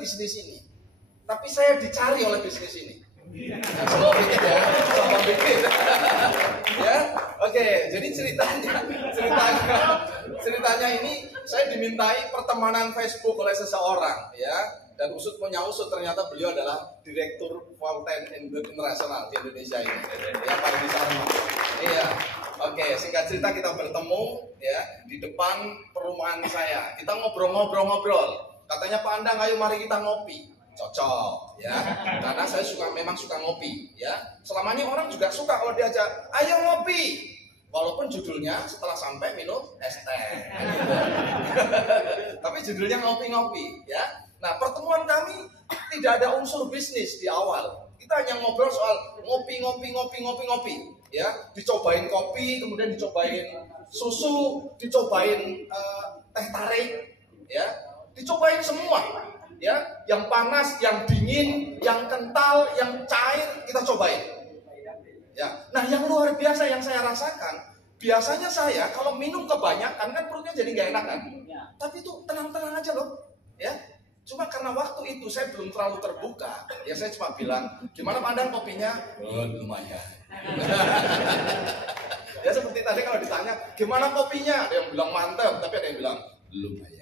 bisnis ini, tapi saya dicari oleh bisnis ini. Semua bikin ya, sama bikin. Ya, oke. Jadi ceritanya ini saya dimintai pertemanan Facebook oleh seseorang, ya. Dan usut punya usut ternyata beliau adalah direktur Volten Internasional di Indonesia ini. Ya, Pak Edi Sarma. Iya. Oke, singkat cerita kita bertemu ya di depan perumahan saya. Kita ngobrol-ngobrol. Katanya Pak Andang, ayo mari kita ngopi. Cocok ya, karena saya memang suka ngopi ya. Selama ini orang juga suka kalau diajak ayo ngopi, walaupun judulnya setelah sampai minum es teh gitu. Tapi judulnya ngopi-ngopi ya. Nah, pertemuan kami tidak ada unsur bisnis di awal. Kita hanya ngobrol soal ngopi ya. Dicobain kopi, kemudian dicobain susu, dicobain teh tarik ya, dicobain semua. Ya, yang panas, yang dingin, yang kental, yang cair kita cobain. Ya, nah yang luar biasa yang saya rasakan, biasanya saya kalau minum kebanyakan kan perutnya jadi nggak enak kan. Tapi itu tenang-tenang aja loh, ya. Cuma karena waktu itu saya belum terlalu terbuka, ya saya cuma bilang, gimana Pandang kopinya? Oh, lumayan. Ya seperti tadi kalau ditanya, gimana kopinya? Ada yang bilang mantap, tapi ada yang bilang lumayan.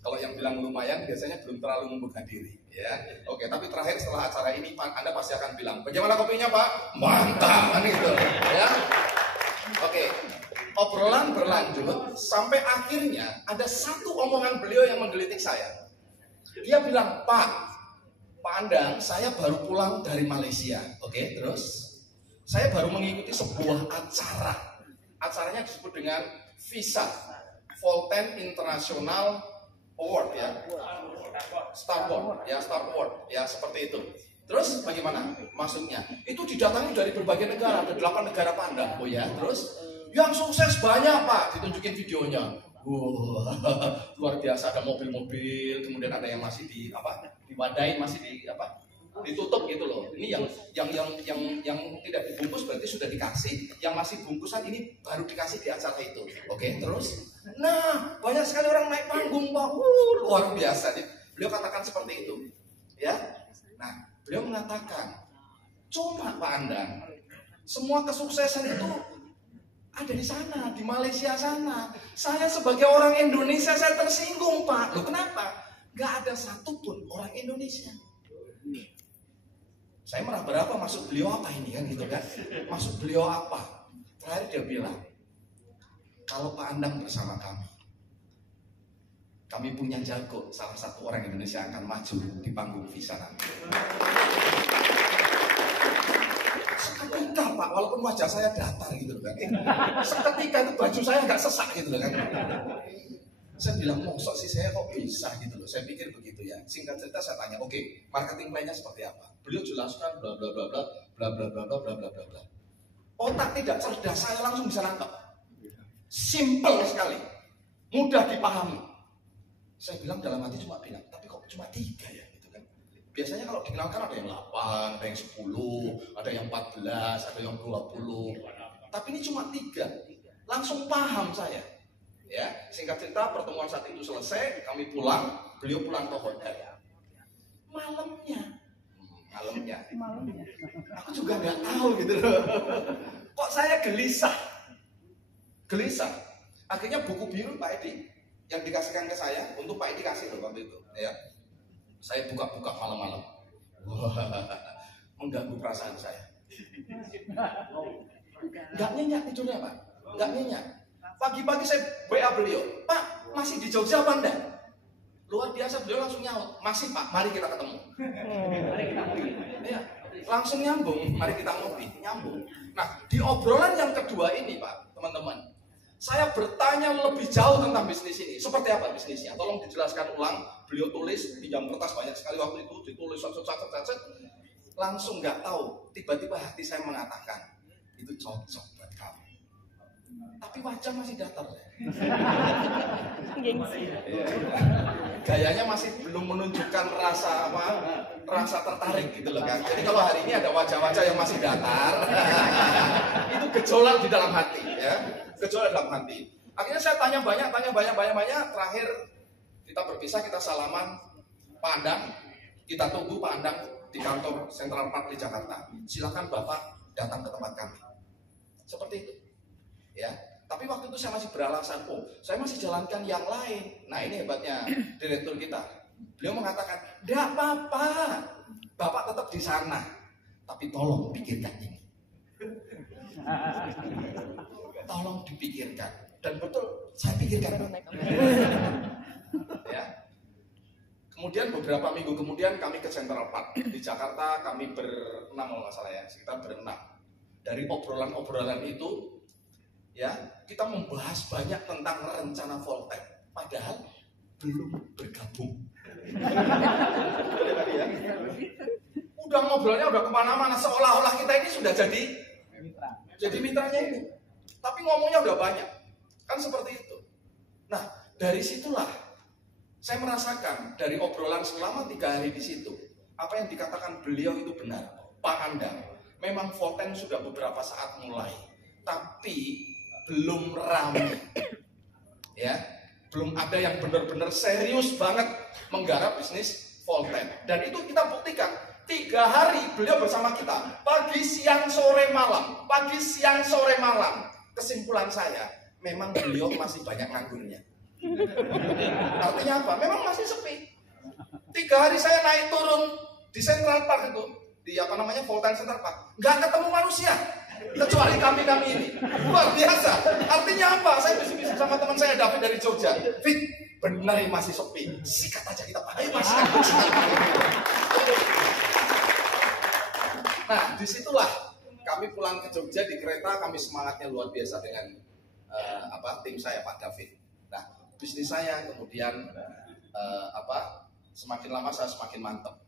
Kalau yang bilang lumayan biasanya belum terlalu membuka diri, ya. Oke, tapi terakhir setelah acara ini Anda pasti akan bilang, bagaimana kopinya Pak? Mantap, kan gitu, ya. Oke, obrolan berlanjut sampai akhirnya ada satu omongan beliau yang menggelitik saya. Dia bilang, Pak Andang, saya baru pulang dari Malaysia, oke, terus saya baru mengikuti sebuah acara. Acaranya disebut dengan VISA, Volten International Award ya, Star Award ya, seperti itu. Terus bagaimana maksudnya? Itu didatangi dari berbagai negara, ada 8 negara Pandang. Oh ya, terus yang sukses banyak Pak, ditunjukin videonya. Luar biasa, ada mobil-mobil, kemudian ada yang masih diwadain, masih ditutup gitu loh. Ini yang tidak dibungkus berarti sudah dikasih, yang masih bungkusan ini baru dikasih di acara itu. Oke, terus nah, banyak sekali orang naik panggung, Pak. Luar biasa. Beliau katakan seperti itu. Ya. Nah, beliau mengatakan, cuma Pak Andang, semua kesuksesan itu ada di sana, di Malaysia sana. Saya sebagai orang Indonesia, saya tersinggung, Pak. Loh, kenapa? Gak ada satupun orang Indonesia. Saya meraba-raba maksud beliau apa ini kan gitu kan? Maksud beliau apa? Terakhir dia bilang, kalau Pak Andang bersama kami punya jago, salah satu orang Indonesia akan maju di panggung VISA nanti. Seketika Pak, walaupun wajah saya datar gitu kan, seketika itu baju saya agak sesak gitu kan. Saya bilang, mosok sih saya kok bisa gitu loh. Saya pikir begitu ya. Singkat cerita saya tanya, oke, marketing plan-nya seperti apa? Beliau jelaskan bla bla bla bla bla bla bla bla bla bla bla bla. Otak tidak cerdas, saya langsung bisa nangkap. Simple sekali, mudah dipahami. Saya bilang dalam hati cuma bilang, tapi kok cuma 3 ya gitu kan. Biasanya kalau dikenalkan ada yang 8, ada yang 10, ada yang 14, ada yang 20. Tapi ini cuma 3, langsung paham saya. Ya, singkat cerita pertemuan saat itu selesai, kami pulang, beliau pulang ke hotel. Malamnya, aku juga nggak tahu gitu loh. Kok saya gelisah. Akhirnya buku biru Pak Edi yang dikasihkan ke saya, untuk Pak Edi kasih loh waktu itu. Ya, saya buka-buka malam-malam. Wah, mengganggu perasaan saya. Nggak nyenyak tidurnya Pak, nggak nyenyak. Pagi-pagi saya WA beliau, Pak, masih di Jogja apa enggak? Luar biasa, beliau langsung nyaut, masih Pak, mari kita ketemu. Ya, langsung nyambung, mari kita ngopi, nyambung. Nah, di obrolan yang kedua ini Pak, teman-teman, saya bertanya lebih jauh tentang bisnis ini. Seperti apa bisnisnya? Tolong dijelaskan ulang. Beliau tulis, pinjam kertas banyak sekali waktu itu, ditulis, langsung nggak tahu. Tiba-tiba hati saya mengatakan, itu cocok buat kamu. Tapi wajah masih datar. Gayanya masih belum menunjukkan rasa tertarik gitu loh kan. Jadi kalau hari ini ada wajah-wajah yang masih datar, itu gejolak di dalam hati ya. Gejolak dalam hati. Akhirnya saya tanya banyak. Terakhir kita berpisah, kita salaman. Pak Andang, kita tunggu Pak Andang di kantor Central Park di Jakarta. Silakan Bapak datang ke tempat kami. Seperti itu. Ya. Tapi waktu itu saya masih beralasan, oh, saya masih jalankan yang lain. Nah, ini hebatnya direktur kita. Beliau mengatakan, "Enggak apa-apa. Bapak tetap di sana. Tapi tolong pikirkan ini." Tolong dipikirkan. Dan betul, saya pikirkan. Ya. Kemudian beberapa minggu kemudian kami ke Central Park di Jakarta, kami berenam kalau nggak salah ya, sekitar berenam. Dari obrolan-obrolan itu, ya kita membahas banyak tentang rencana Voltec, padahal belum bergabung. Udah ngobrolnya udah kemana-mana, seolah-olah kita ini sudah jadi mitranya ini. Tapi ngomongnya udah banyak, kan seperti itu. Nah, dari situlah saya merasakan dari obrolan selama 3 hari di situ, apa yang dikatakan beliau itu benar. Pak Andang, memang Volten sudah beberapa saat mulai, tapi belum ramai. Ya, belum ada yang benar-benar serius banget menggarap bisnis Volten. Dan itu kita buktikan. 3 hari beliau bersama kita, pagi, siang, sore, malam. Pagi, siang, sore, malam. Kesimpulan saya, memang beliau masih banyak nganggurnya. Artinya apa? Memang masih sepi. 3 hari saya naik turun di Central Park itu, di Volten Central Park, nggak ketemu manusia kecuali kami ini. Luar biasa. Artinya apa? Saya bisik-bisik sama teman saya David dari Jogja. Fit, benar ini masih sepi. Sikat aja kita, ayo masih. Nah, disitulah kami pulang ke Jogja di kereta, kami semangatnya luar biasa dengan tim saya Pak David. Nah, bisnis saya kemudian semakin lama saya semakin mantap.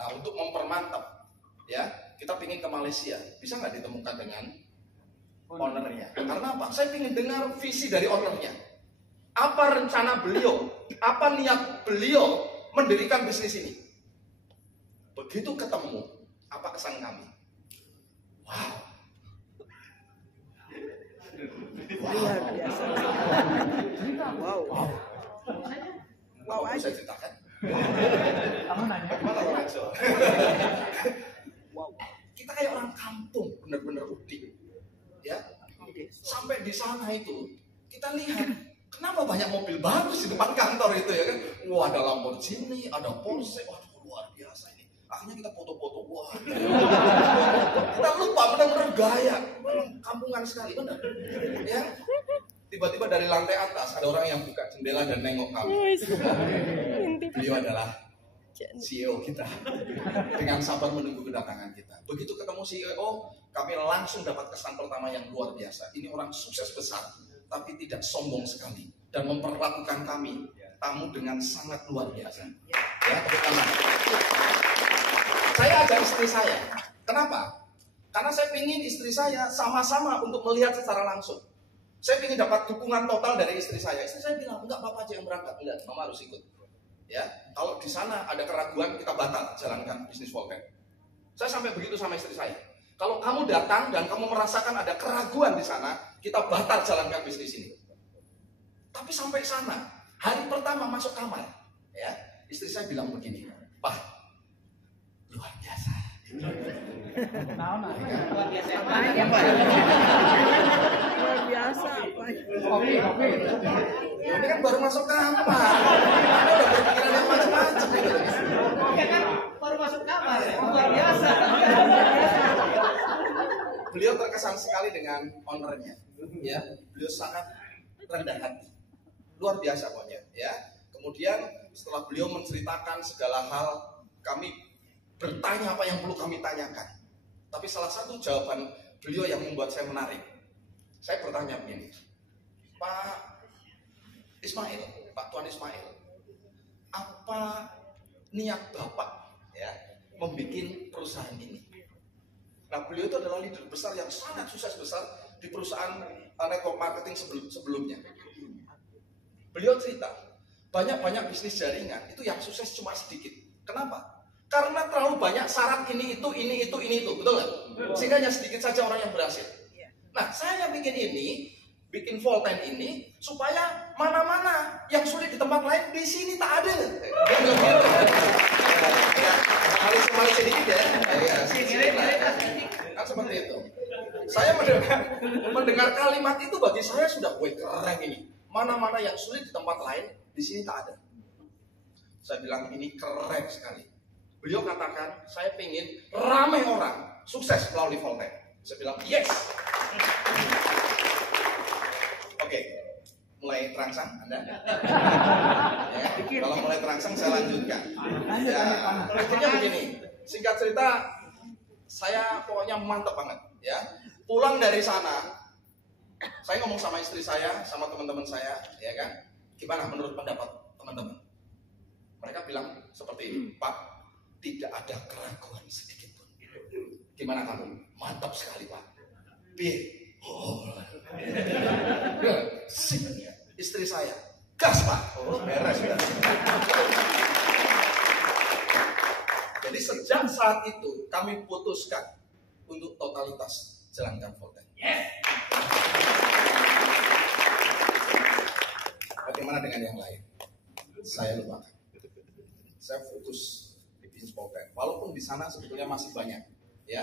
Nah, untuk mempermantap, ya kita pingin ke Malaysia, bisa nggak ditemukan dengan ownernya? Karena apa? Saya pingin dengar visi dari ownernya. Apa rencana beliau? Apa niat beliau mendirikan bisnis ini? Begitu ketemu, apa kesan kami? Wow. Luar biasa. Wow. Wow, saya ceritakan. Wow. Kita kayak orang kampung, benar-benar udik. Ya. Sampai di sana itu, kita lihat kenapa banyak mobil bagus di depan kantor itu ya kan? Wah, ada Lamborghini, ada Porsche, waduh luar biasa ini. Akhirnya kita foto-foto, wah. Kita lupa benar-benar gaya, kampungan sekali, benar. Ya. Tiba-tiba dari lantai atas ada orang yang buka jendela dan nengok kami. Beliau adalah CEO kita. Dengan sabar menunggu kedatangan kita. Begitu ketemu CEO, kami langsung dapat kesan pertama yang luar biasa. Ini orang sukses besar, tapi tidak sombong sekali dan memperlakukan kami tamu dengan sangat luar biasa. Ya, tepuk tangan. Saya ajak istri saya. Kenapa? Karena saya ingin istri saya sama-sama untuk melihat secara langsung. Saya ingin dapat dukungan total dari istri saya. Istri saya bilang, enggak, Bapak aja yang berangkat. Enggak, Mama harus ikut. Ya, kalau di sana ada keraguan, kita batal jalankan bisnis Volten. Saya sampai begitu sama istri saya. Kalau kamu datang dan kamu merasakan ada keraguan di sana, kita batal jalankan bisnis ini. Tapi sampai sana, hari pertama masuk kamar, ya, istri saya bilang begini, Pak, luar biasa. Luar biasa apa? Oke. Ini kan baru masuk kamar. Anda udah berpikiran yang macam-macam gitu. Oke kan baru masuk kamar ya. Luar biasa. Beliau terkesan sekali dengan ownernya. Ya, beliau sangat rendah hati. Luar biasa pokoknya, ya. Kemudian setelah beliau menceritakan segala hal, kami bertanya apa yang perlu kami tanyakan. Tapi salah satu jawaban beliau yang membuat saya menarik. Saya bertanya begini, Pak Ismail, Pak Tuan Ismail, apa niat Bapak ya membuat perusahaan ini? Nah, beliau itu adalah leader besar yang sangat sukses besar di perusahaan network marketing sebelumnya. Beliau cerita, banyak bisnis jaringan itu yang sukses cuma sedikit. Kenapa? Karena terlalu banyak syarat ini itu, betul nggak? Sehingga hanya sedikit saja orang yang berhasil. Nah, saya bikin Volten ini supaya mana-mana yang sulit di tempat lain di sini tak ada. Saya mendengar kalimat itu bagi saya sudah keren ini. Mana-mana yang sulit di tempat lain, di sini tak ada. Saya bilang ini keren sekali. Beliau katakan, saya pengen ramai orang sukses melalui Voltec. Saya bilang yes. Oke, mulai terangsang Anda? Ya, kalau mulai terangsang saya lanjutkan. Ya, akhirnya begini. Singkat cerita, saya pokoknya mantep banget. Ya, pulang dari sana, saya ngomong sama istri saya, sama teman-teman saya, ya kan? Gimana menurut pendapat teman-teman? Mereka bilang seperti ini, Pak, tidak ada keraguan sedikit pun. Gimana kamu? Mantap sekali, Pak. Oh, istri saya, gas Pak. Oh, beres. Jadi sejak saat itu kami putuskan untuk totalitas jalankan Voltec. Bagaimana dengan yang lain? Saya lupakan. Saya fokus di bisnis Voltec. Walaupun di sana sebetulnya masih banyak, ya,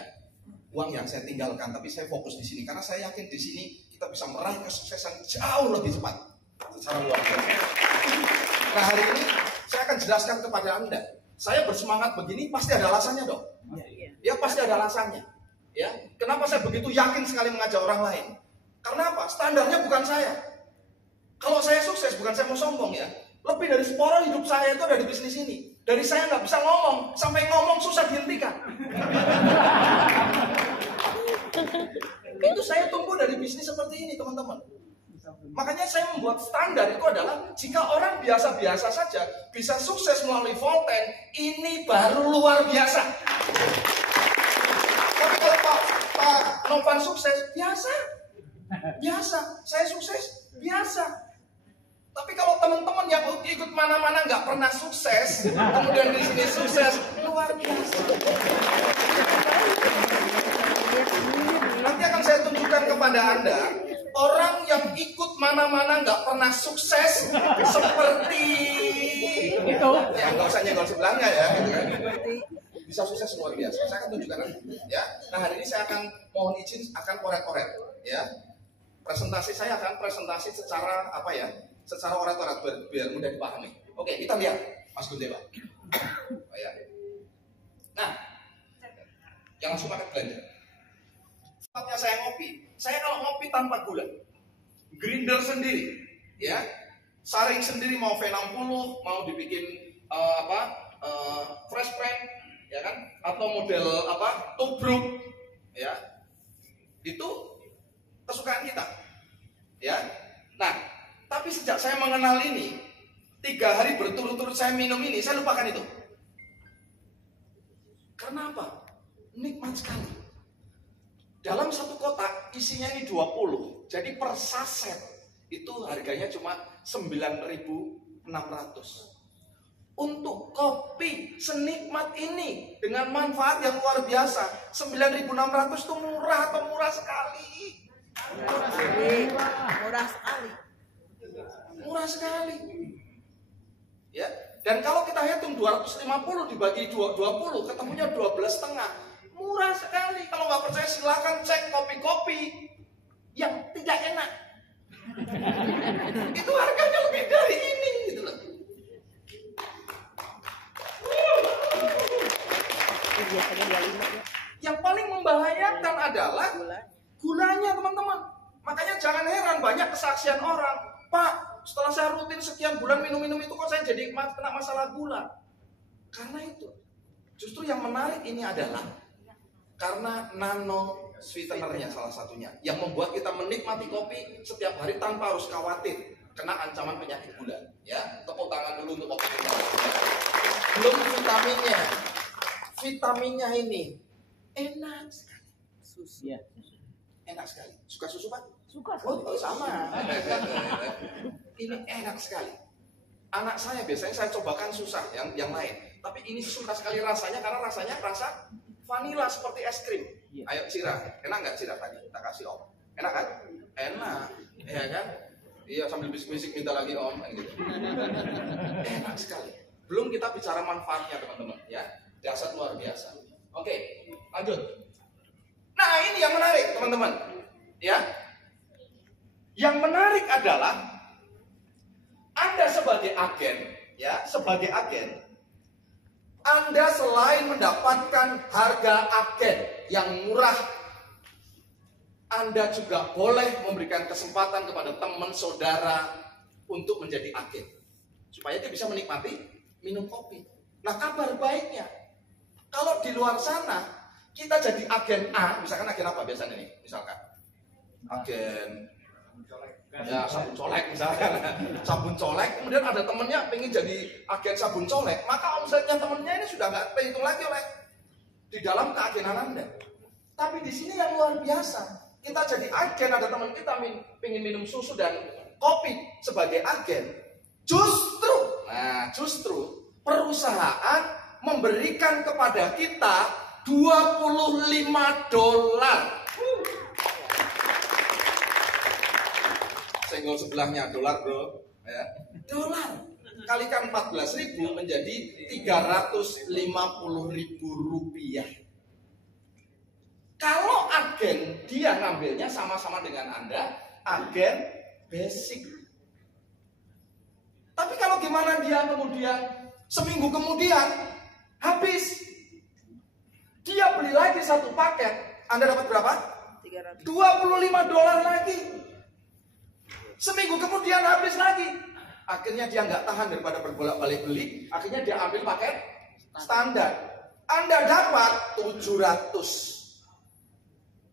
uang yang saya tinggalkan, tapi saya fokus di sini karena saya yakin di sini kita bisa meraih kesuksesan jauh lebih cepat secara luar biasa. Nah, hari ini saya akan jelaskan kepada Anda. Saya bersemangat begini pasti ada alasannya dong. Ya pasti ada alasannya. Ya, kenapa saya begitu yakin sekali mengajak orang lain? Karena apa? Standarnya bukan saya. Kalau saya sukses, bukan saya mau sombong ya. Lebih dari separuh hidup saya itu ada di bisnis ini. Dari saya nggak bisa ngomong, sampai ngomong susah dihentikan. Itu saya tumbuh dari bisnis seperti ini, teman-teman. Makanya saya membuat standar itu adalah jika orang biasa-biasa saja bisa sukses melalui Voltec, ini baru luar biasa. Tapi kalau Pak Novan sukses, biasa. Saya sukses, biasa. Tapi kalau teman-teman yang ikut mana-mana nggak pernah sukses, kemudian di sini sukses, luar biasa. Nanti akan saya tunjukkan kepada Anda. Orang yang ikut mana-mana nggak pernah sukses seperti itu. Ya nggak usah nyenggol sebelahnya ya, gitu kan. Bisa sukses luar biasa. Saya akan tunjukkan nanti. Ya. Nah, hari ini saya akan mohon izin akan korek-korek. Ya. Presentasi saya akan presentasi secara apa ya? Secara orat-orat biar mudah dipahami. Oke, kita lihat Mas Gundewa. Oh, ya. Nah, yang langsung pakai blender. Saatnya saya ngopi. Saya kalau ngopi tanpa gula, grinder sendiri, ya, saring sendiri mau V60, mau dibikin fresh press, ya kan, atau model tubruk, ya, itu kesukaan kita, ya. Nah, tapi sejak saya mengenal ini, 3 hari berturut-turut saya minum ini, saya lupakan itu. Karena apa? Nikmat sekali. Dalam satu kotak isinya ini 20. Jadi per saset itu harganya cuma 9.600. Untuk kopi senikmat ini dengan manfaat yang luar biasa, 9.600 itu murah atau murah sekali? Murah sekali. Ya. Dan kalau kita hitung 250 dibagi 20 ketemunya 12,5. Murah sekali. Kalau nggak percaya silakan cek kopi-kopi yang tidak enak. Itu harganya lebih dari ini, gitu loh. Yang paling membahayakan adalah gulanya, teman-teman. Makanya jangan heran banyak kesaksian orang, Pak, setelah saya rutin sekian bulan minum-minum itu kok saya jadi kena masalah gula. Karena itu. Justru yang menarik ini adalah karena nano sweetenernya salah satunya yang membuat kita menikmati kopi setiap hari tanpa harus khawatir kena ancaman penyakit gula. Ya, tepuk tangan dulu untuk kopi. Belum vitaminnya. Vitaminnya ini enak sekali. Susu. Ya. Enak sekali. Suka susu, Pak? Suka. Oh, sama. Ini enak sekali. Anak saya biasanya saya cobakan susah yang lain, tapi ini suka sekali rasanya karena rasanya rasa vanila seperti es krim. Ayo Cira, enak nggak Cira tadi? Kita kasih Om. Enak kan? Enak, ya kan? Iya sambil bisik-bisik minta lagi Om. Gitu. Enak sekali. Belum kita bicara manfaatnya teman-teman, ya. Dasar luar biasa. Oke, lanjut. Nah ini yang menarik, teman-teman. Ya. Yang menarik adalah Anda sebagai agen, ya, sebagai agen, Anda selain mendapatkan harga agen yang murah, Anda juga boleh memberikan kesempatan kepada teman saudara untuk menjadi agen, supaya dia bisa menikmati minum kopi. Nah, kabar baiknya, kalau di luar sana kita jadi agen A, misalkan agen apa biasanya nih? Misalkan agen ya sabun colek misalkan, sabun colek, kemudian ada temennya pengen jadi agen sabun colek, maka omsetnya temennya ini sudah nggak terhitung lagi oleh di dalam keagenan Anda. Tapi di sini yang luar biasa, kita jadi agen, ada teman kita pengen minum susu dan kopi sebagai agen, justru perusahaan memberikan kepada kita $25. Senggol sebelahnya dolar, bro, ya. Dolar kalikan 14.000 menjadi 350.000 rupiah. Kalau agen, dia ngambilnya sama-sama dengan Anda, agen basic. Tapi kalau gimana dia kemudian seminggu kemudian habis, dia beli lagi satu paket, Anda dapat berapa? $25 lagi. Seminggu kemudian habis lagi. Akhirnya dia nggak tahan daripada berbolak-balik beli, akhirnya dia ambil paket standar. Anda dapat 700.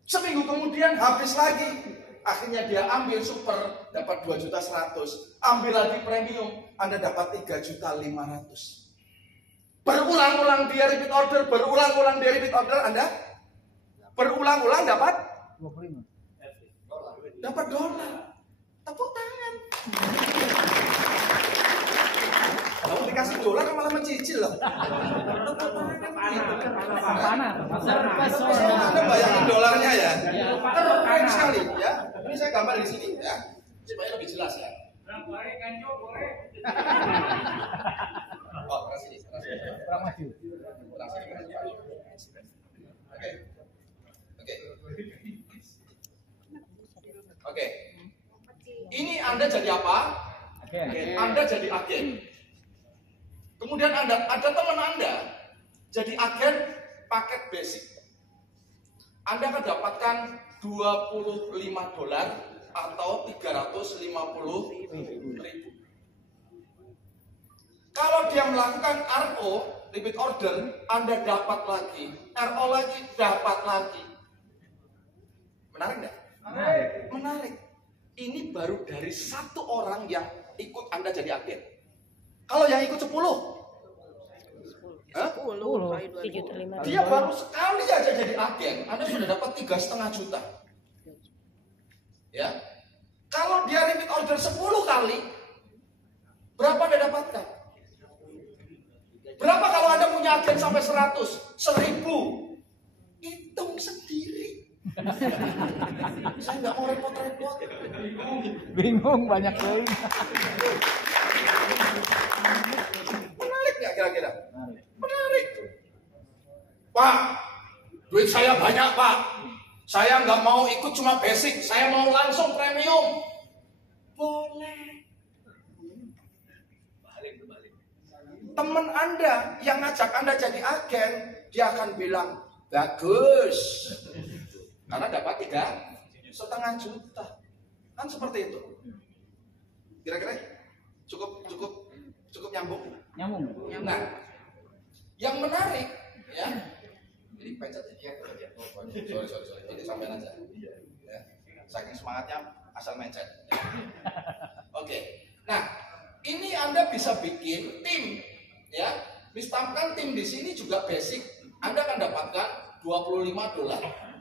Seminggu kemudian habis lagi. Akhirnya dia ambil super, dapat 2.100.000. Ambil lagi premium, Anda dapat 3.500.000. Berulang-ulang dia repeat order, Anda berulang-ulang dapat 25. Dapat $. Tepuk tangan. Kalau dikasih $, malah mencicil loh. Anda bayangin dolarnya ya. Keren sekali ya. Ini saya gambar di sini ya, supaya lebih jelas ya. Oh, kasih. Kurang maju. Oke. Ini Anda jadi apa? Anda jadi agen. Kemudian ada teman Anda jadi agen paket basic. Anda akan dapatkan $25 atau 350.000. Kalau dia melakukan RO, repeat order, Anda dapat lagi, RO lagi, dapat lagi. Menarik nggak? Menarik. Ini baru dari satu orang yang ikut Anda jadi agen. Kalau yang ikut 10, dia baru sekali aja jadi agen, Anda sudah dapat 3,5 juta. Ya, kalau dia repeat order 10 kali, berapa Anda dapatkan? Berapa kalau Anda punya agen sampai 100, 1.000? Hitung sendiri. Saya nggak mau repot-repot. Bingung banyak koin. Menarik nggak kira-kira? Menarik. Pak, duit saya banyak Pak. Saya nggak mau ikut cuma basic. Saya mau langsung premium. Boleh. Teman Anda yang ngajak Anda jadi agen, dia akan bilang bagus. Karena dapat 3,5 juta. Kan seperti itu. Kira-kira cukup nyambung? Nyambung. Nah, yang menarik ya. Ini pencet ya. Sorry. Ini sampean aja. Ya. Saking semangatnya asal mencet. Oke. Nah, ini Anda bisa bikin tim ya. Misalkan tim di sini juga basic. Anda akan dapatkan $25.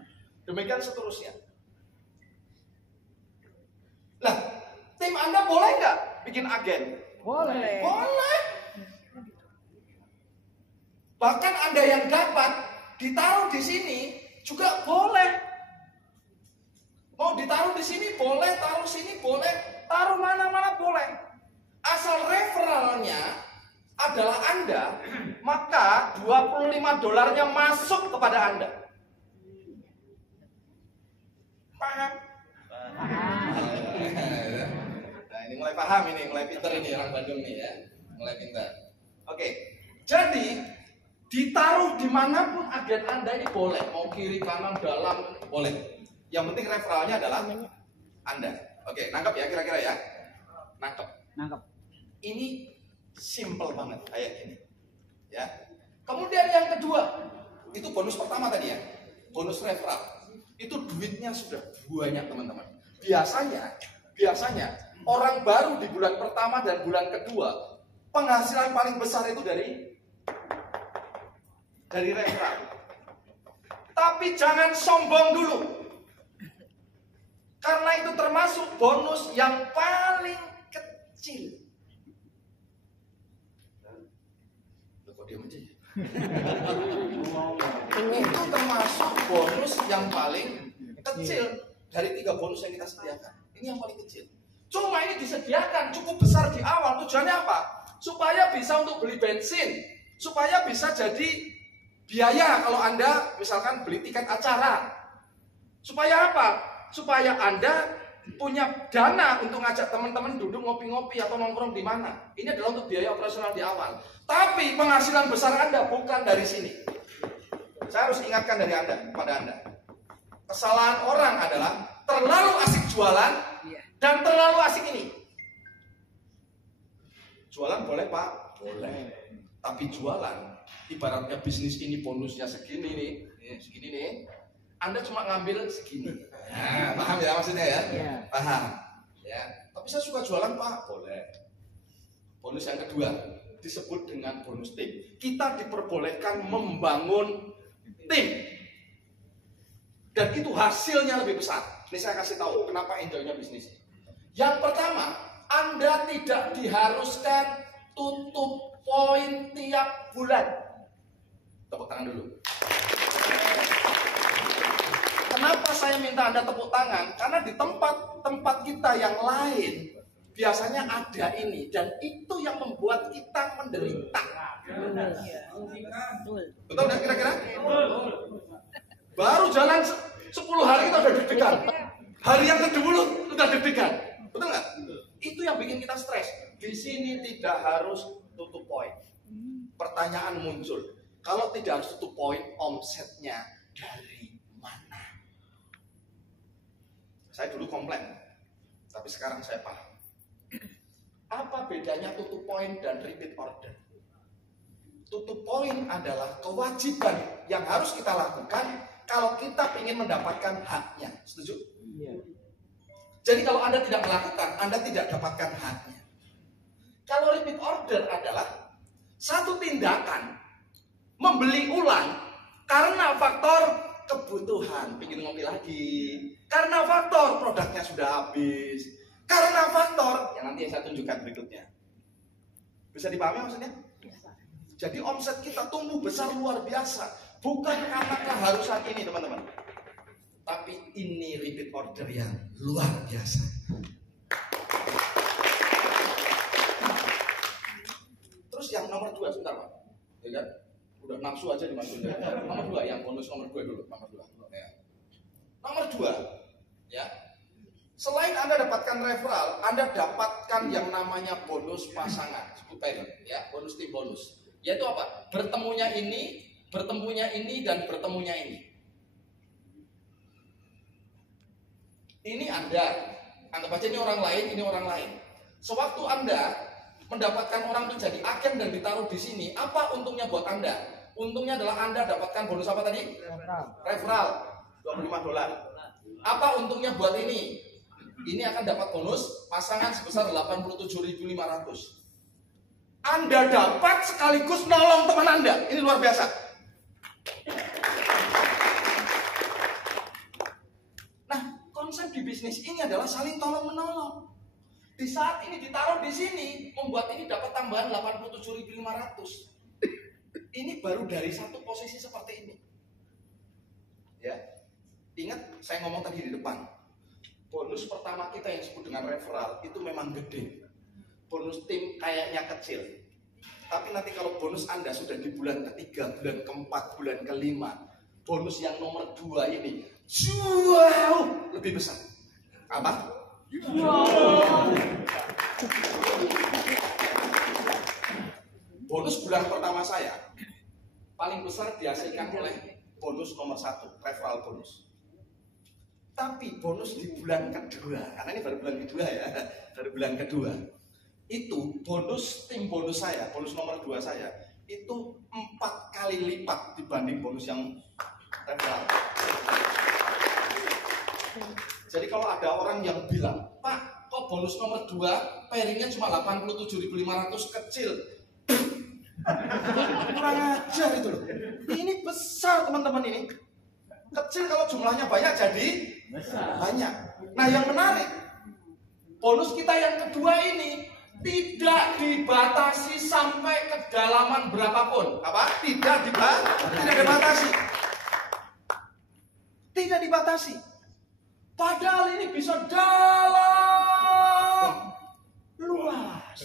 Demikian seterusnya. Nah, tim Anda boleh nggak bikin agen? Boleh. Boleh. Bahkan Anda yang dapat ditaruh di sini juga boleh. Mau ditaruh di sini boleh, taruh sini boleh, taruh mana-mana boleh. Asal referralnya adalah Anda, maka $25 masuk kepada Anda. Paham? Nah ini mulai paham ini, mulai pinter ini orang Bandung nih ya, mulai pinter. Oke, jadi ditaruh dimanapun agen Anda ini boleh, mau kiri, kanan, dalam, boleh. Yang penting referralnya adalah Anda. Oke, nangkep ya kira-kira ya? Nangkep. Ini simple banget kayak gini. Ya. Kemudian yang kedua, itu bonus pertama tadi ya, bonus referral. Itu duitnya sudah banyak teman-teman. Biasanya orang baru di bulan pertama dan bulan kedua penghasilan paling besar itu dari referral. Tapi jangan sombong dulu. Karena itu termasuk bonus yang paling kecil. Kok diam aja ya? Itu termasuk bonus yang paling kecil dari 3 bonus yang kita sediakan. Ini yang paling kecil. Cuma ini disediakan cukup besar di awal. Tujuannya apa? Supaya bisa untuk beli bensin, supaya bisa jadi biaya kalau Anda misalkan beli tiket acara. Supaya apa? Supaya Anda punya dana untuk ngajak teman-teman duduk ngopi-ngopi atau nongkrong di mana. Ini adalah untuk biaya operasional di awal. Tapi penghasilan besar Anda bukan dari sini. Saya harus ingatkan dari Anda kepada Anda. Kesalahan orang adalah terlalu asik jualan dan terlalu asik ini. Jualan boleh Pak? Boleh. Tapi jualan, ibaratnya bisnis ini bonusnya segini nih, segini nih. Anda cuma ngambil segini. Nah, paham ya maksudnya ya? Paham. Ya. Tapi saya suka jualan Pak, boleh. Bonus yang kedua disebut dengan bonus tim. Kita diperbolehkan membangun tim. Dan itu hasilnya lebih besar. Ini saya kasih tahu kenapa enjoynya bisnis. Yang pertama, Anda tidak diharuskan tutup poin tiap bulan. Tepuk tangan dulu. Kenapa saya minta Anda tepuk tangan? Karena di tempat kita yang lain biasanya ada ini, dan itu yang membuat kita menderita. Betul nggak kira-kira? Baru jalan 10 hari kita udah deg-degan. Hari yang ke-10 udah deg-degan. Betul nggak? Itu yang bikin kita stres. Di sini tidak harus tutup poin. Pertanyaan muncul, kalau tidak harus tutup poin, omsetnya dari mana? Saya dulu komplain, tapi sekarang saya paham. Apa bedanya tutup poin dan repeat order? Tutup poin adalah kewajiban yang harus kita lakukan kalau kita ingin mendapatkan haknya. Setuju? Jadi kalau Anda tidak melakukan, Anda tidak dapatkan haknya. Kalau repeat order adalah satu tindakan membeli ulang karena faktor kebutuhan, ingin ngopi lagi, karena faktor produknya sudah habis, karena faktor yang nanti saya tunjukkan berikutnya. Bisa dipahami maksudnya? Jadi omset kita tumbuh besar luar biasa, bukan karena keharusan ini teman-teman, tapi ini repeat order yang luar biasa. Terus yang nomor 2 sebentar Pak, ya kan? Udah nafsu aja dimasukin. Nomor 2, yang bonus nomor 2 dulu. Nomor 2. Ya. Nomor 2, ya. Selain Anda dapatkan referral, Anda dapatkan yang namanya bonus pasangan, ya, bonus tim bonus. Yaitu apa? Bertemunya ini, dan bertemunya ini. Ini Anda, anggap aja ini orang lain, ini orang lain. Sewaktu Anda mendapatkan orang menjadi agen dan ditaruh di sini, apa untungnya buat Anda? Untungnya adalah Anda dapatkan bonus apa tadi? Referral $25. Apa untungnya buat ini? Ini akan dapat bonus pasangan sebesar 87.500. Anda dapat sekaligus nolong teman Anda. Ini luar biasa. Nah, konsep di bisnis ini adalah saling tolong menolong. Di saat ini ditaruh di sini, membuat ini dapat tambahan 87.500. Ini baru dari satu posisi seperti ini. Ya, ingat saya ngomong tadi di depan. Bonus pertama kita yang disebut dengan referral itu memang gede. Bonus tim kayaknya kecil. Tapi nanti kalau bonus Anda sudah di bulan ketiga, bulan keempat, bulan kelima, bonus yang nomor 2 ini jauh lebih besar. Apa? Bonus bulan pertama saya paling besar dihasilkan oleh bonus nomor 1, referral bonus. Tapi bonus di bulan kedua, karena ini baru bulan kedua ya, baru bulan kedua, itu bonus tim bonus saya, bonus nomor 2 saya, itu 4 kali lipat dibanding bonus yang referral. Jadi kalau ada orang yang bilang, Pak, kok bonus nomor 2 pairingnya cuma 87.500, kecil. Kurang ajar itu loh. Ini besar teman-teman ini. Kecil kalau jumlahnya banyak jadi banyak. Nah yang menarik, bonus kita yang kedua ini tidak dibatasi sampai kedalaman berapapun. Apa? Tidak dibatasi. Tidak dibatasi. Padahal ini bisa dalam, luas.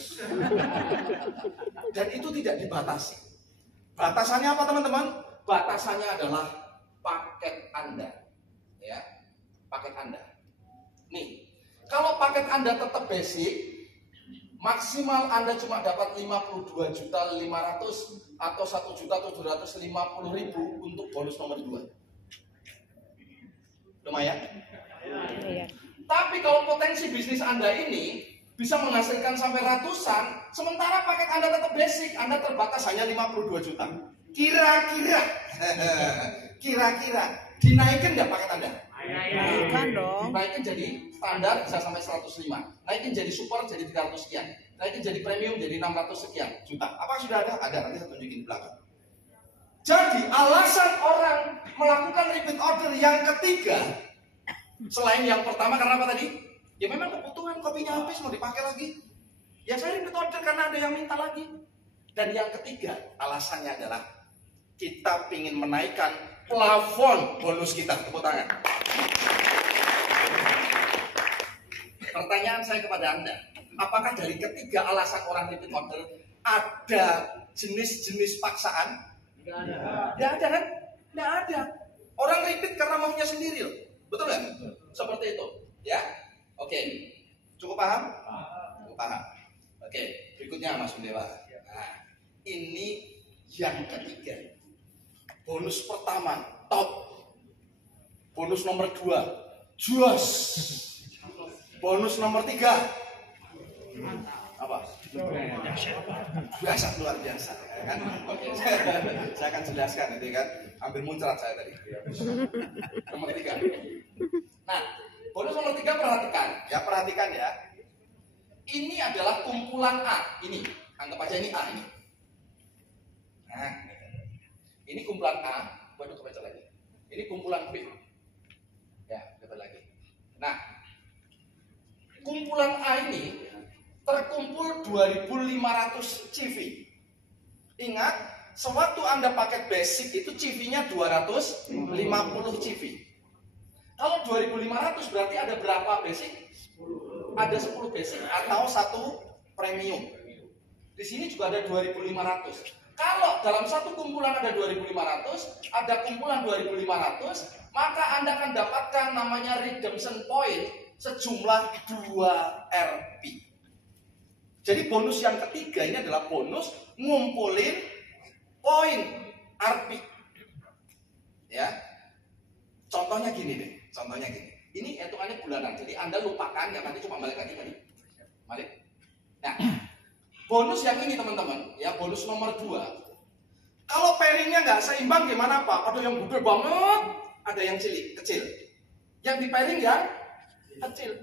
Dan itu tidak dibatasi. Batasannya apa teman-teman? Batasannya adalah paket Anda. Ya, paket Anda. Nih, kalau paket Anda tetap basic, maksimal Anda cuma dapat 52.500.000 atau 1.750.000 untuk bonus nomor 2. Lumayan. Iya. Tapi kalau potensi bisnis Anda ini bisa menghasilkan sampai ratusan, sementara paket Anda tetap basic, Anda terbatas hanya 52 juta. Kira-kira dinaikin nggak paket Anda? Naikkan dong. Dinaikin jadi standar bisa sampai 105. Naikin jadi super jadi 300 sekian. Naikin jadi premium jadi 600 sekian juta. Apa sudah ada? Ada, nanti saya tunjukin di belakang. Jadi alasan orang melakukan repeat order yang ketiga, selain yang pertama karena apa tadi? Ya memang kebutuhan kopinya habis mau dipakai lagi. Ya saya repeat order karena ada yang minta lagi. Dan yang ketiga alasannya adalah kita ingin menaikkan plafon bonus kita. Tepuk tangan. Pertanyaan saya kepada Anda, apakah dari ketiga alasan orang repeat order ada jenis-jenis paksaan? Tidak ada kan? Tidak ada. Orang repeat karena maunya sendiri loh. Betul nggak? Seperti itu. Ya. Oke. Cukup paham? Cukup paham. Oke. Berikutnya Mas Dewa. Nah, ini yang ketiga. Bonus pertama top. Bonus nomor 2 jos. Bonus nomor 3 apa? Biasa, luar biasa kan? Oke, saya akan jelaskan nanti kan. Hampir muncrat saya tadi. Nomor 3. Nah, bonus nomor 3 perhatikan ya. Ini adalah kumpulan A. Ini, anggap aja ini A ini. Nah, ini kumpulan A. Waduh, kebaca lagi. Ini kumpulan B. Ya, coba lagi. Nah, kumpulan A ini terkumpul 2.500 CV. Ingat, sewaktu Anda paket basic itu CV-nya 250 CV. Kalau 2.500 berarti ada berapa basic? Ada 10 basic atau 1 premium. Di sini juga ada 2.500. Kalau dalam satu kumpulan ada 2.500, ada kumpulan 2.500, maka Anda akan dapatkan namanya redemption point sejumlah 2 Rp. Jadi bonus yang ketiga ini adalah bonus ngumpulin poin Rp. Ya. Contohnya gini deh, Ini hitungannya bulanan. Jadi Anda lupakan yang tadi cuma balik lagi tadi. Balik. Nah, bonus yang ini teman-teman, ya bonus nomor 2. Kalau pairingnya nggak seimbang gimana Pak? Ada yang gede banget, ada yang kecil. Yang di pairing yang kecil.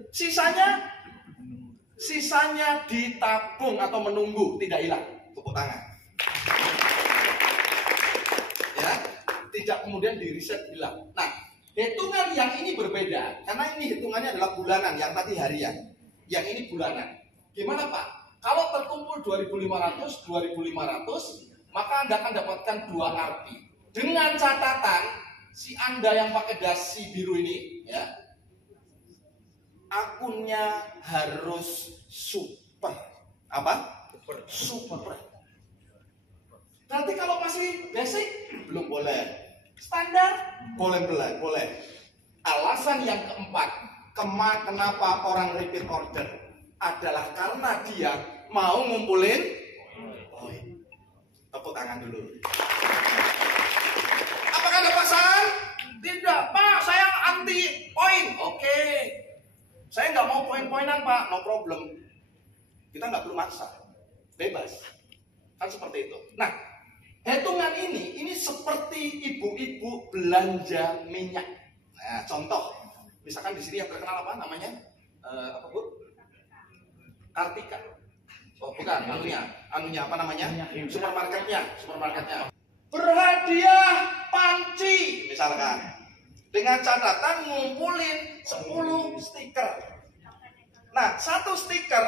Sisanya ditabung atau menunggu, tidak hilang. Tepuk tangan. Ya, tidak kemudian di reset hilang. Nah, hitungan yang ini berbeda karena ini hitungannya adalah bulanan, yang tadi harian. Yang ini bulanan. Gimana Pak? Kalau terkumpul 2.500, maka Anda akan dapatkan 2 Rp. Dengan catatan si Anda yang pakai dasi biru ini, ya, akunnya harus super. Apa? Super. Berarti kalau masih basic belum boleh. Standar boleh. Alasan yang keempat, kenapa orang repeat order adalah karena dia mau ngumpulin poin. Tepuk tangan dulu. Apakah ada pasangan? Tidak, Pak, saya anti poin. Oke. Saya nggak mau poin-poinan, Pak. No problem. Kita nggak perlu maksa. Bebas. Kan seperti itu. Nah, hitungan ini seperti ibu-ibu belanja minyak. Nah, contoh. Misalkan di sini yang terkenal apa namanya? Apa, Bu? Kartika. Oh, bukan, anunya apa namanya? Supermarketnya. Berhadiah panci misalkan. Dengan catatan ngumpulin 10 stiker. Nah, 1 stiker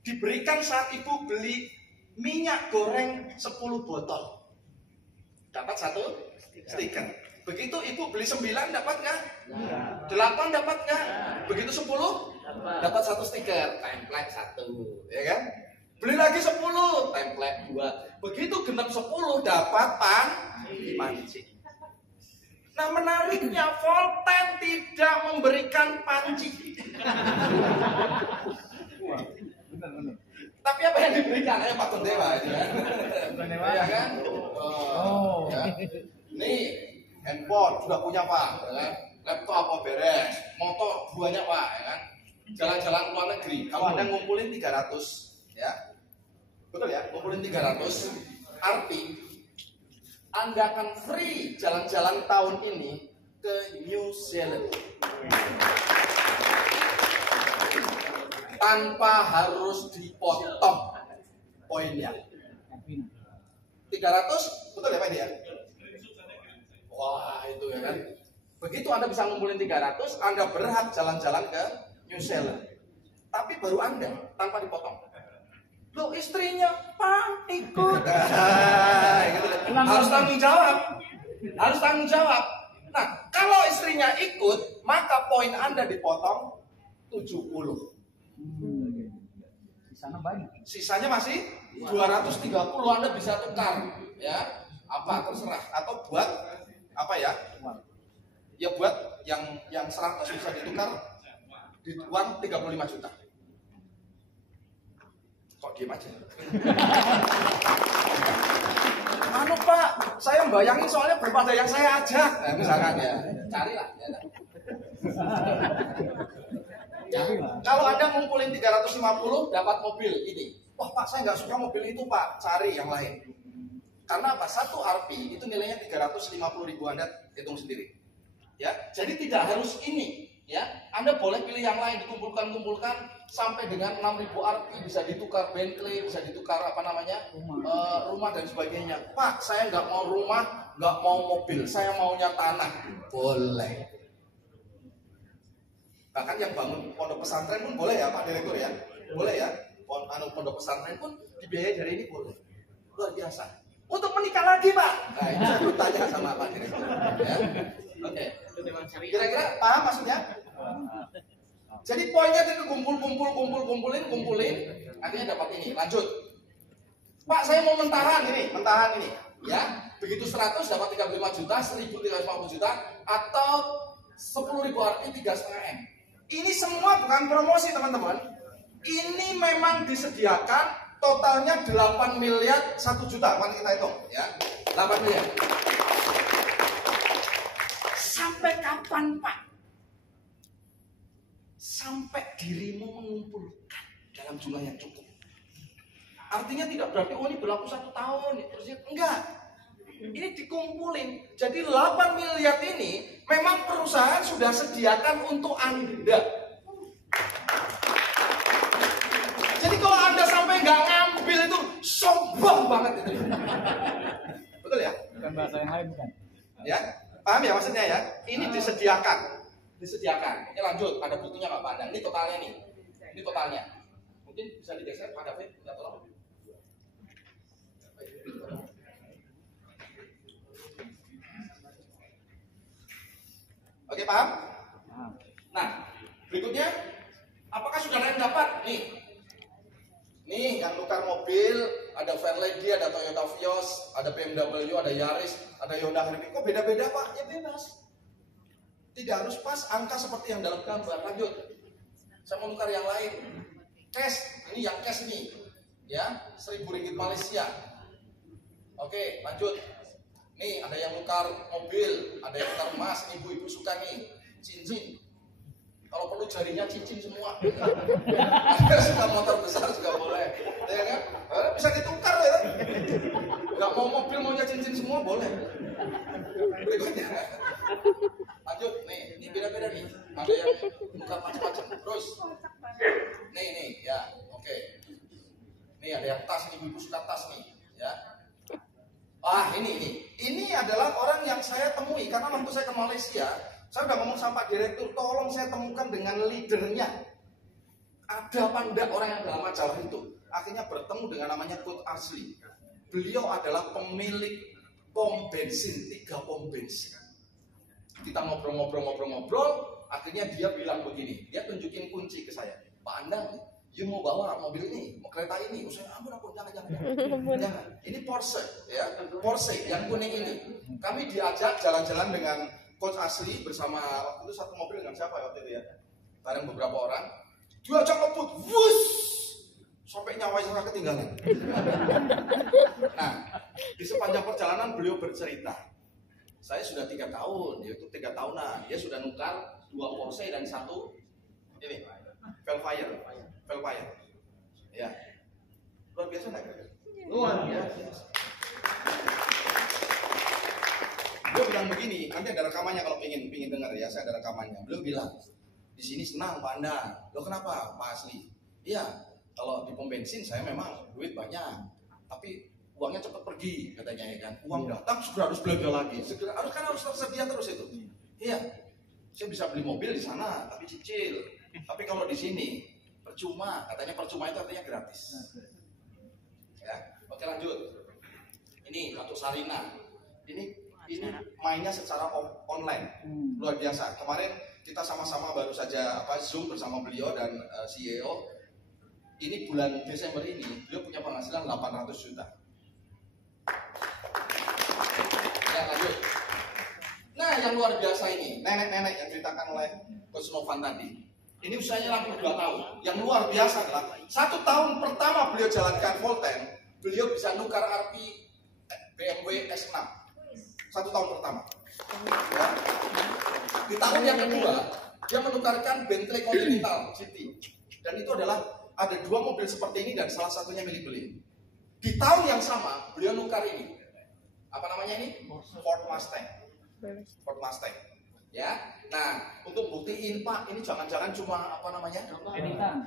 diberikan saat ibu beli minyak goreng 10 botol. Dapat 1 stiker. Begitu ibu beli 9 dapat nggak? 8 dapat nggak? Begitu 10 dapat 1 stiker. Template 1, ya kan? Beli lagi 10, template 2. Begitu genap 10 dapat panci. Nah, menariknya Volten tidak memberikan panci. Tapi apa yang diberikan? Pak Kondewa itu kan. Ya kan? Ya. Nih, handphone sudah punya Pak, ya kan? Laptop apa beres, motor banyak Pak, ya kan? Jalan-jalan ke luar negeri. Kalau Anda ngumpulin 300, ya. Betul ya? Ngumpulin 300, arti Anda akan free jalan-jalan tahun ini ke New Zealand. Tanpa harus dipotong poinnya. 300, betul ya Pak ini ya? Wah, itu ya kan. Begitu Anda bisa ngumpulin 300, Anda berhak jalan-jalan ke New Zealand. Tapi baru Anda, tanpa dipotong. Loh, istrinya, Pak, ikut. Harus tanggung jawab. Nah, kalau istrinya ikut, maka poin Anda dipotong 70. Sisanya masih 230. Anda bisa tukar, ya. Apa terserah, atau buat apa ya? Ya buat yang 100 bisa ditukar di uang 35 juta. Kok diem aja? Anu Pak, saya bayangin soalnya belum ada yang saya ajak. Nah, misalkan ya, carilah. Ya. Kalau Anda ngumpulin 350 dapat mobil ini. Wah Pak, saya nggak suka mobil itu Pak, cari yang lain. Karena apa? 1 Rp itu nilainya 350.000, Anda hitung sendiri. Ya, jadi tidak harus ini. Ya, Anda boleh pilih yang lain, dikumpulkan sampai dengan 6.000 Rp, bisa ditukar Bentley, bisa ditukar apa namanya rumah dan sebagainya. Pak, saya nggak mau rumah, nggak mau mobil, saya maunya tanah. Boleh. Bahkan yang bangun pondok pesantren pun boleh ya Pak Direktur ya, boleh ya. Pondok pesantren pun dibiayai dari ini boleh. Luar biasa. Untuk menikah lagi Pak, nah itu saya bertanya sama Pak Direktur. Ya. Oke. Kira-kira paham maksudnya? Jadi poinnya itu kumpulin, akhirnya dapat ini. Lanjut. Pak, saya mau mentahan ini. Ya, begitu 100 dapat 35 juta, 1.350 juta, atau 10.000 Rp 3,5 M. Ini semua bukan promosi teman-teman. Ini memang disediakan, totalnya 8 miliar 1 juta. Mari kita hitung ya. 8 miliar. Sampai kapan Pak? Sampai dirimu mengumpulkan dalam jumlah yang cukup. Artinya tidak berarti ini berlaku 1 tahun, terus enggak. Ini dikumpulin. Jadi 8 miliar ini memang perusahaan sudah sediakan untuk Anda. Jadi kalau Anda sampai nggak ngambil itu sombong banget itu. Betul ya? Bukan bahasa yang lain bukan? Ya, paham ya maksudnya ya? Ini disediakan. Ini lanjut, ada buktinya Pak Pandang. Ini totalnya nih. Ini totalnya. Mungkin bisa digeser Pak David, minta tolong. Oke, paham? Nah, berikutnya, apakah sudah ada yang dapat? Nih yang tukar mobil, ada Fairlady, ada Toyota Vios, ada BMW, ada Yaris, ada Honda Harley. Kok beda-beda Pak? Ya bebas. Tidak harus pas angka seperti yang dalam gambar. Lanjut. Saya mau tukar yang lain. Cash, ini yang cash ini. Ya, 1.000 ringgit Malaysia. Oke, lanjut. Nih, ada yang tukar mobil, ada yang tukar emas. Ibu-ibu suka nih, cincin. Kalau perlu jarinya cincin semua. Ada suka motor besar juga boleh. Ya kan? Bisa ditukar ya. Nggak mau mobil, maunya cincin semua boleh. Berikutnya. Lanjut, nih, ini beda-beda nih. Ada yang tukar macam-macam. Terus, nih, ya, oke. Nih ada yang tas, ibu suka tas nih, ya. Ini adalah orang yang saya temui karena waktu saya ke Malaysia, saya udah ngomong sama Pak Direktur, tolong saya temukan dengan leadernya. Ada apa enggak orang yang dalam majalah itu? Akhirnya bertemu dengan namanya Coach Asli. Beliau adalah pemilik pom bensin, 3 pom bensin. Kita ngobrol, akhirnya dia bilang begini, dia tunjukin kunci ke saya. Pak Andang, you mau bawa mobil ini, mau kereta ini? Saya ampun, jangan. Ini Porsche, ya, Porsche yang kuning ini. Kami diajak jalan-jalan dengan Coach Asli bersama waktu itu satu mobil dengan siapa waktu itu ya? Bareng beberapa orang. Diajak ngebut, wuss, sampai nyawa saya ketinggalan. Nah, di sepanjang perjalanan beliau bercerita. Saya sudah 3 tahun, yaitu 3 tahunan. Dia sudah nukar 2 Porsche dan 1 ini Velfire. Ya, luar biasa nggak? Luar biasa. Beliau bilang begini, nanti ada rekamannya kalau pengen dengar ya, saya ada rekamannya. Beliau bilang, di sini senang Pak Anda. Loh kenapa Pak Asli? Iya, kalau di pom bensin saya memang duit banyak, tapi uangnya cepat pergi katanya ya kan. Uang datang segera harus belanja lagi. Harus tersedia terus itu. Iya, saya bisa beli mobil di sana, tapi cicil. Tapi kalau di sini percuma, katanya percuma itu artinya gratis. Ya, oke lanjut. Ini untuk Sarina. Ini mainnya secara online, luar biasa. Kemarin kita sama-sama baru saja Zoom bersama beliau dan CEO. Ini bulan Desember ini beliau punya penghasilan 800 juta. Ya lanjut. Nah yang luar biasa ini nenek-nenek yang ceritakan oleh Coach Novan tadi. Ini usianya 82 tahun. Yang luar biasa adalah 1 tahun pertama beliau jalankan Volten, beliau bisa nukar RP BMW S6. 1 tahun pertama. Ya. Di tahun yang kedua, dia menukarkan Bentley Continental GT. Dan itu adalah ada 2 mobil seperti ini dan salah satunya milik beliau. Di tahun yang sama, beliau nukar ini. Apa namanya ini? Ford Mustang. Ya. Nah, untuk buktiin Pak, ini jangan-jangan cuma apa namanya?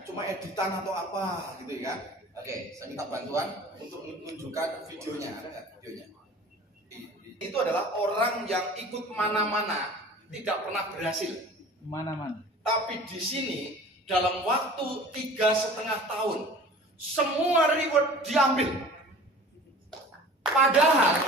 Cuma editan atau apa gitu ya. Oke, saya minta bantuan untuk menunjukkan videonya. Ada nggak videonya? Itu adalah orang yang ikut mana-mana tidak pernah berhasil. Mana-mana. Tapi di sini dalam waktu 3,5 tahun semua reward diambil. Padahal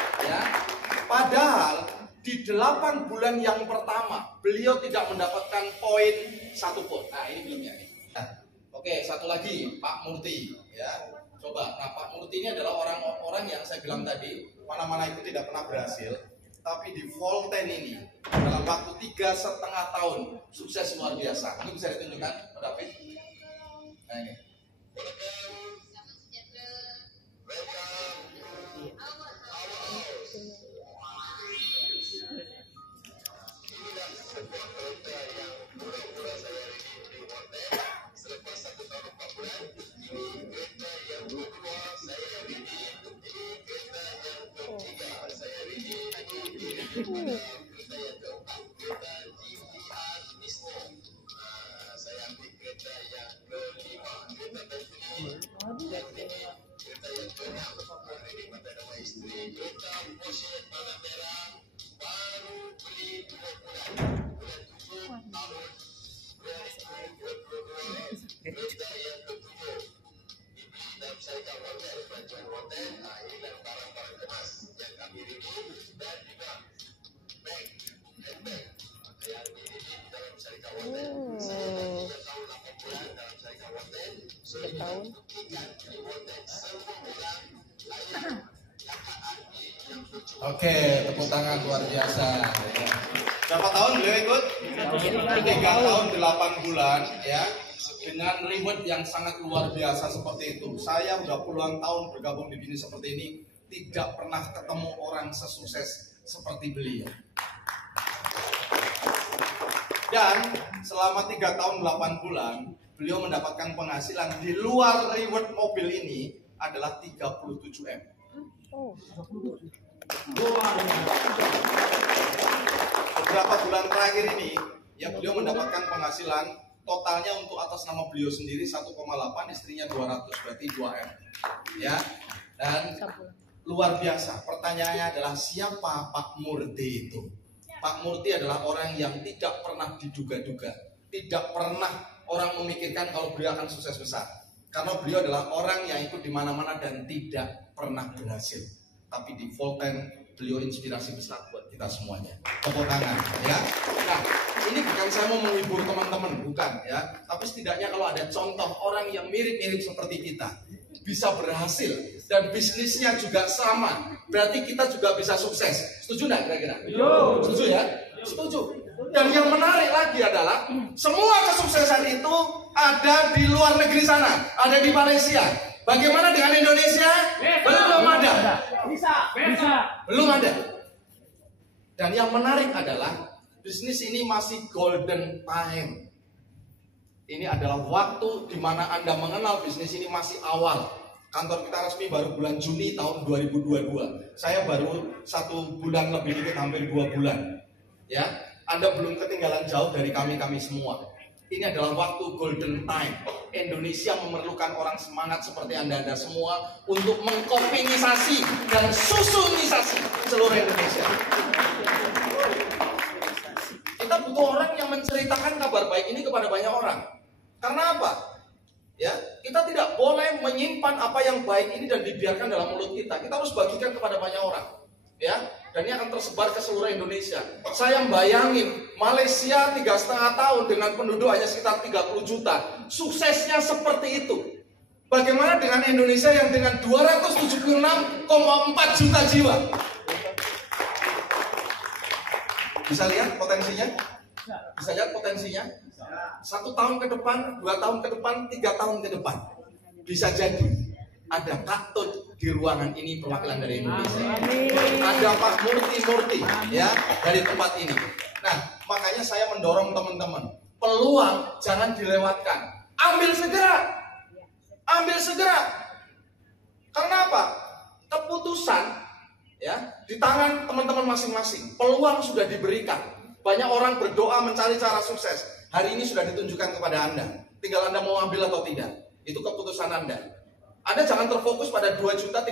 di 8 bulan yang pertama beliau tidak mendapatkan poin 1 pun. Nah ini belumnya. Nah, oke, satu lagi Pak Murti ya. Coba, nah Pak Murti ini adalah orang-orang yang saya bilang tadi mana-mana itu tidak pernah berhasil, tapi di Volten ini dalam waktu 3,5 tahun sukses luar biasa. Ini bisa ditunjukkan, Pak David. Nah ini. Oke, tepuk tangan luar biasa. Berapa tahun beliau ikut? 3 tahun 8 bulan ya. Dengan reward yang sangat luar biasa seperti itu. Saya udah puluhan tahun bergabung di bisnis seperti ini, tidak pernah ketemu orang sesukses seperti beliau. Dan selama 3 tahun 8 bulan, beliau mendapatkan penghasilan di luar reward mobil ini adalah 37M. Beberapa bulan terakhir ini, ya beliau mendapatkan penghasilan totalnya untuk atas nama beliau sendiri 1,8, istrinya 200, berarti 2M. Ya, dan luar biasa. Pertanyaannya adalah siapa Pak Murti itu? Pak Murti adalah orang yang tidak pernah diduga-duga, tidak pernah orang memikirkan kalau beliau akan sukses besar. Karena beliau adalah orang yang ikut di mana-mana dan tidak pernah berhasil. Tapi di Volten beliau inspirasi besar buat kita semuanya. Tepuk tangan, ya. Nah, ini bukan saya mau menghibur teman-teman, bukan, ya. Tapi setidaknya kalau ada contoh orang yang mirip-mirip seperti kita, bisa berhasil dan bisnisnya juga sama, berarti kita juga bisa sukses. Setuju nggak kira-kira? Setuju ya? Setuju. Dan yang menarik lagi adalah semua kesuksesan itu ada di luar negeri sana, ada di Malaysia. Bagaimana dengan Indonesia? Belum ada. Belum ada. Dan yang menarik adalah bisnis ini masih golden time. Ini adalah waktu di mana Anda mengenal bisnis ini masih awal. Kantor kita resmi baru bulan Juni tahun 2022. Saya baru 1 bulan lebih dikit, hampir 2 bulan. Ya, Anda belum ketinggalan jauh dari kami semua. Ini adalah waktu golden time. Indonesia memerlukan orang semangat seperti Anda semua untuk mengkopinisasi dan susunisasi seluruh Indonesia. Kita butuh orang yang menceritakan kabar baik ini kepada banyak orang. Karena apa? Ya, kita tidak boleh menyimpan apa yang baik ini dan dibiarkan dalam mulut kita. Kita harus bagikan kepada banyak orang. Ya, dan ini akan tersebar ke seluruh Indonesia. Saya bayangin Malaysia 3,5 tahun dengan penduduk hanya sekitar 30 juta, suksesnya seperti itu. Bagaimana dengan Indonesia yang dengan 276,4 juta jiwa? Bisa lihat potensinya? Bisa lihat potensinya? 1 tahun ke depan, 2 tahun ke depan, 3 tahun ke depan, bisa jadi ada Kak Tut di ruangan ini perwakilan dari Indonesia. Ada Pak Murti ya dari tempat ini. Nah, makanya saya mendorong teman-teman, peluang jangan dilewatkan. Ambil segera. Ambil segera. Karena apa? Keputusan ya di tangan teman-teman masing-masing. Peluang sudah diberikan. Banyak orang berdoa mencari cara sukses. Hari ini sudah ditunjukkan kepada Anda. Tinggal Anda mau ambil atau tidak. Itu keputusan Anda. Anda jangan terfokus pada 2.310.000.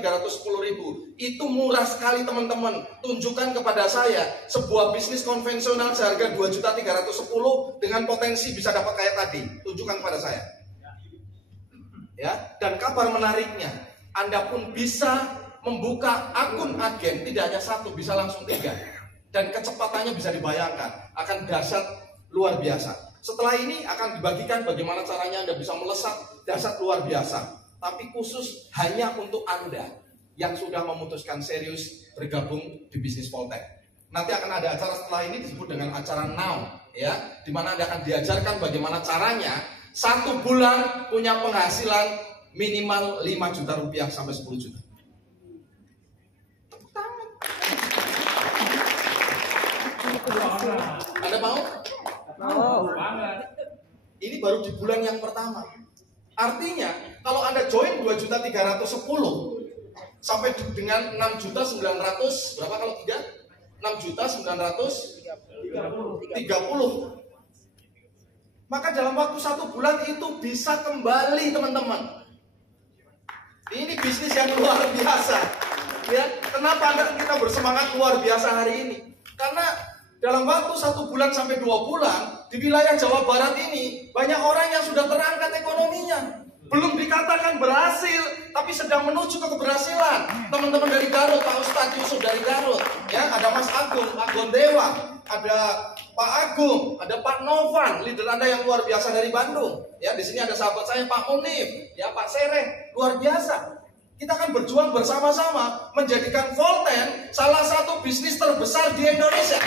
Itu murah sekali teman-teman. Tunjukkan kepada saya sebuah bisnis konvensional seharga 2.310 dengan potensi bisa dapat kayak tadi. Tunjukkan kepada saya. Ya, dan kabar menariknya, Anda pun bisa membuka akun agen, tidak hanya 1, bisa langsung 3. Dan kecepatannya bisa dibayangkan, akan dahsyat luar biasa. Setelah ini akan dibagikan bagaimana caranya Anda bisa melesat dahsyat luar biasa. Tapi khusus hanya untuk Anda yang sudah memutuskan serius bergabung di bisnis Volten. Nanti akan ada acara setelah ini disebut dengan acara Now, ya, di mana Anda akan diajarkan bagaimana caranya 1 bulan punya penghasilan minimal 5 juta rupiah sampai 10 juta. Anda mau? Ini baru di bulan yang pertama. Artinya, kalau Anda join 2.310 sampai dengan 6.900, berapa kalau 3? 6.930. Maka dalam waktu 1 bulan itu bisa kembali, teman-teman. Ini bisnis yang luar biasa. Ya, kenapa kita bersemangat luar biasa hari ini? Karena dalam waktu 1 bulan sampai 2 bulan di wilayah Jawa Barat ini banyak orang yang sudah terangkat ekonominya. Belum dikatakan berhasil, tapi sedang menuju ke keberhasilan. Teman-teman dari Garut, Pak Ustadz Yusuf dari Garut, ya, ada Mas Agung Dewa, ada Pak Agung, ada Pak Novan, leader Anda yang luar biasa dari Bandung. Ya, di sini ada sahabat saya Pak Munif, ya, Pak Sereh, luar biasa. Kita akan berjuang bersama-sama menjadikan Volten salah satu bisnis terbesar di Indonesia.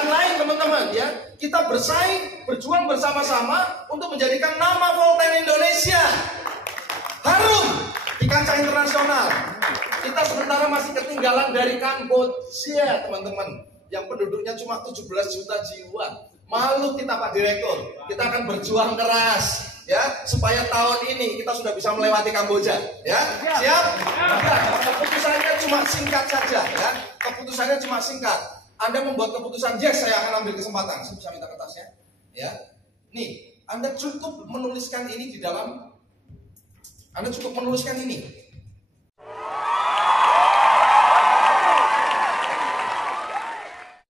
perusahaan lain teman-teman ya. Kita bersaing, berjuang bersama-sama untuk menjadikan nama Volten Indonesia harum di kancah internasional. Kita sementara masih ketinggalan dari Kamboja teman-teman, yang penduduknya cuma 17 juta jiwa. Malu kita Pak Direktur. Kita akan berjuang keras ya supaya tahun ini kita sudah bisa melewati Kamboja ya. Siap? Ya, keputusannya cuma singkat saja ya. Keputusannya cuma singkat. Anda membuat keputusan, yes saya akan ambil kesempatan. Saya bisa minta kertasnya ya. Nih, Anda cukup menuliskan ini di dalam, Anda cukup menuliskan ini